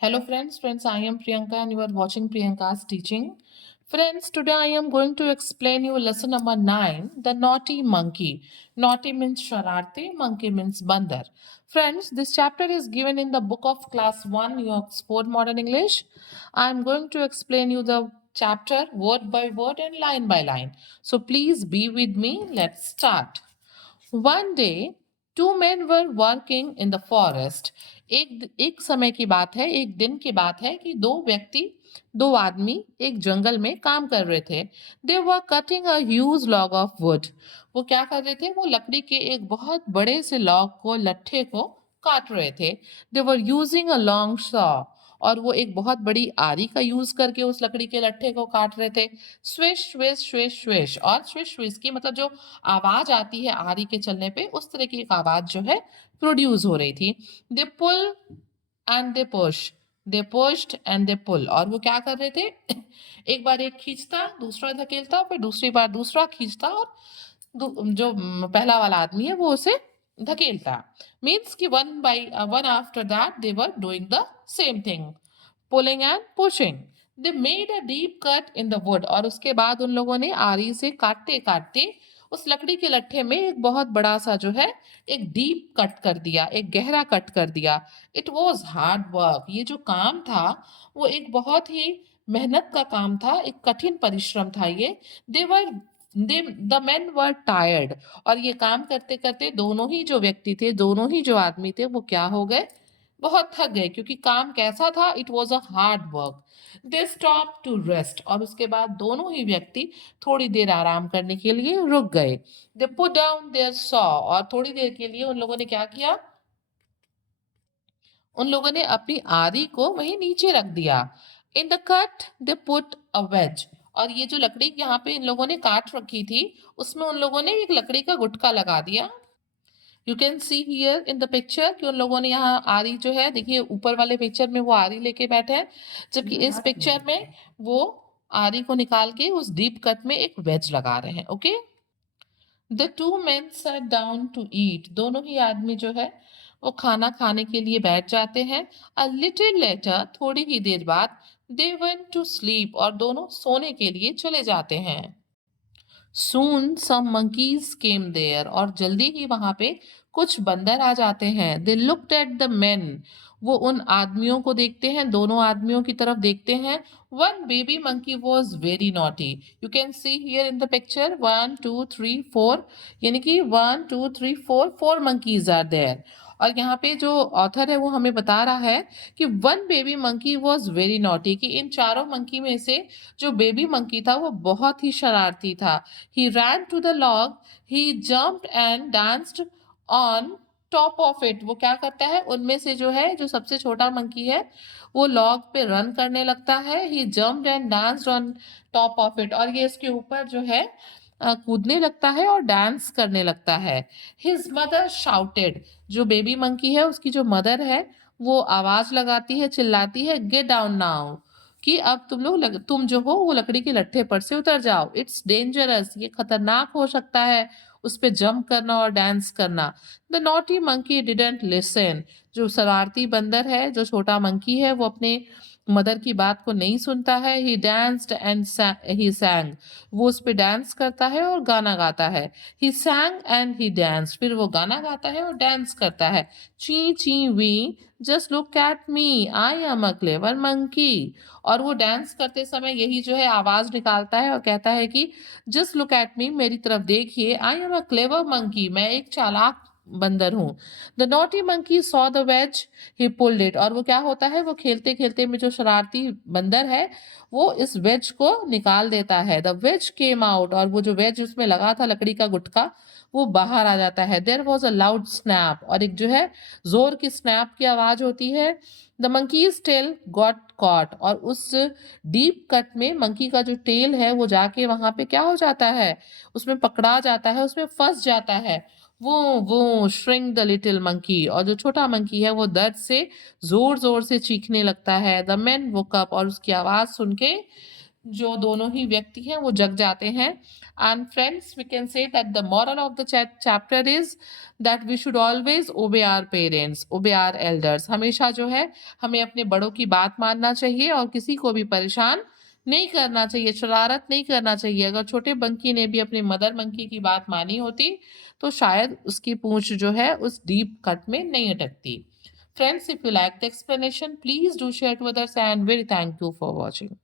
Hello friends, I am Priyanka and you are watching Priyanka's teaching. Friends, today I am going to explain you lesson number 9, the naughty monkey. Naughty means shararti, monkey means bandar. Friends, this chapter is given in the book of class 1, New Oxford Modern English. I am going to explain you the chapter word by word and line by line. So please be with me. Let's start. One day, two men were working in the forest. एक समय की बात है, एक दिन की बात है कि दो आदमी एक जंगल में काम कर रहे थे. They were cutting a huge log of wood. वो क्या कर रहे थे? वो लकड़ी के एक बहुत बड़े से लॉग को, लट्ठे को काट रहे थे. They were using a long saw. और वो एक बहुत बड़ी आरी का यूज करके उस लकड़ी के लट्ठे को काट रहे थे. स्विश स्विश स्विश स्विश, और स्विश स्विश की मतलब जो आवाज आती है आरी के चलने पे, उस तरह की एक आवाज जो है प्रोड्यूस हो रही थी. They pull and they push, they pushed and they pull. और वो क्या कर रहे थे? एक बार एक खींचता, दूसरा धकेलता, फिर दूसरी बार दूसरा खींचता, और जो पहला वाला आदमी है वो उसे धकेलता. मीन्स कि one after that they were doing the same thing, pulling and pushing. They made a deep cut in the wood. और उसके बाद उन लोगों ने आरी से काटते काटते उस लकड़ी के लट्ठे में एक बहुत बड़ा सा जो है एक डीप कट कर दिया, एक गहरा कट कर दिया. It was hard work. ये जो काम था वो एक बहुत ही मेहनत का काम था, एक कठिन परिश्रम था ये. दे वर दे द मेन वर टायर्ड. और ये काम करते करते दोनों ही जो व्यक्ति थे, दोनों ही जो आदमी थे, वो क्या हो गए? बहुत थक गए, क्योंकि काम कैसा था? It was a hard work. They stop to rest. और उसके बाद दोनों ही व्यक्ति थोड़ी देर आराम करने के लिए रुक गए. They put down their saw. और थोड़ी देर के लिए उन लोगों ने क्या किया? उन लोगों ने अपनी आरी को वहीं नीचे रख दिया. In the cut they put a wedge. और ये जो लकड़ी यहाँ पे इन लोगों ने काट रखी थी, उसमें उन लोगों ने एक लकड़ी का गुटका लगा दिया. You can see here in the picture कि उन लोगों ने यहाँ आरी जो है, देखिए ऊपर वाले पिक्चर में वो आरी लेके बैठे हैं, जबकि इस पिक्चर में वो आरी को निकाल के उस डीप कट में एक वेज लगा रहे हैं. Okay. The two men sat down to eat. दोनों ही आदमी जो है वो खाना खाने के लिए बैठ जाते हैं. अ लिटिल लेटर, थोड़ी ही देर बाद, दे वेंट टू स्लीप. और दोनों सोने के लिए चले जाते हैं. Soon some monkeys came there. और जल्दी ही वहां पे कुछ बंदर आ जाते हैं. They looked at the men. वो उन आदमियों को देखते हैं, दोनों आदमियों की तरफ देखते हैं. One baby monkey was very naughty. You can see here in the picture 1, 2, 3, 4. यानी कि 1, 2, 3, 4, 4 monkeys are there. और यहाँ पे जो ऑथर है वो हमें बता रहा है कि one baby monkey was very naughty, कि इन चारों मंकी में से जो बेबी मंकी था वो बहुत ही शरारती था. He ran to the log, he jumped and danced on top of it. वो क्या करता है? उनमें से जो है, जो सबसे छोटा मंकी है, वो लॉग पे रन करने लगता है. He jumped and danced on top of it. और ये इसके ऊपर जो है कूदने लगता है और डांस करने लगता है. His mother shouted. जो बेबी मंकी है उसकी जो मदर है वो आवाज लगाती है, चिल्लाती है, गेट डाउन नाउ, कि अब तुम जो हो वो लकड़ी के लट्ठे पर से उतर जाओ. It's dangerous. ये खतरनाक हो सकता है उस पे जंप करना और डांस करना. The naughty monkey didn't listen. जो शरारती बंदर है, जो छोटा मंकी है, वो अपने मदर की बात को नहीं सुनता है. ही डांस्ड एंड ही सैंग. वो उस पे डांस करता है और गाना गाता है. ही सैंग एंड ही डांस. फिर वो गाना गाता है और डांस करता है. ची ची वी, just look at me, I am a clever monkey. और वो डांस करते समय यही जो है आवाज निकालता है और कहता है कि जस्ट लुक एट मी, मेरी तरफ देखिए, आई एम अ क्लेवर मंकी, मैं एक चालाक बंदर हूँ. The naughty monkey saw the ways, he pulled it. और वो क्या होता है? वो खेलते खेलते में जो शरारती बंदर है वो इस वेज को निकाल देता है. The ways came out. और वो जो वेज उसमें लगा था, लकड़ी का गुटका, वो बाहर आ जाता है. There was a loud snap. और एक जो है जोर की स्नैप की आवाज होती है. The monkey's tail got caught. और उस डीप कट में मंकी का जो टेल है वो जाके वहां पे क्या हो जाता है? उसमें पकड़ा जाता है, उसमें फंस जाता है. वो श्रिंक द लिटिल मंकी. और जो छोटा मंकी है वो दर्द से जोर जोर से चीखने लगता है. The man woke up. और उसकी आवाज सुन के जो दोनों ही व्यक्ति हैं वो जग जाते हैं। And friends, we can say that the moral of the chapter is that we should always obey our parents, obey our elders. हमेशा जो है हमें अपने बड़ों की बात मानना चाहिए और किसी को भी परेशान नहीं करना चाहिए, शरारत नहीं करना चाहिए। अगर छोटे मंकी ने भी अपनी मदर मंकी की बात मानी होती तो शायद उसकी पूंछ जो है उस डीप कट में नहीं अटकती। Friends, if you like the explanation, please do share it with us, and very thank you for watching.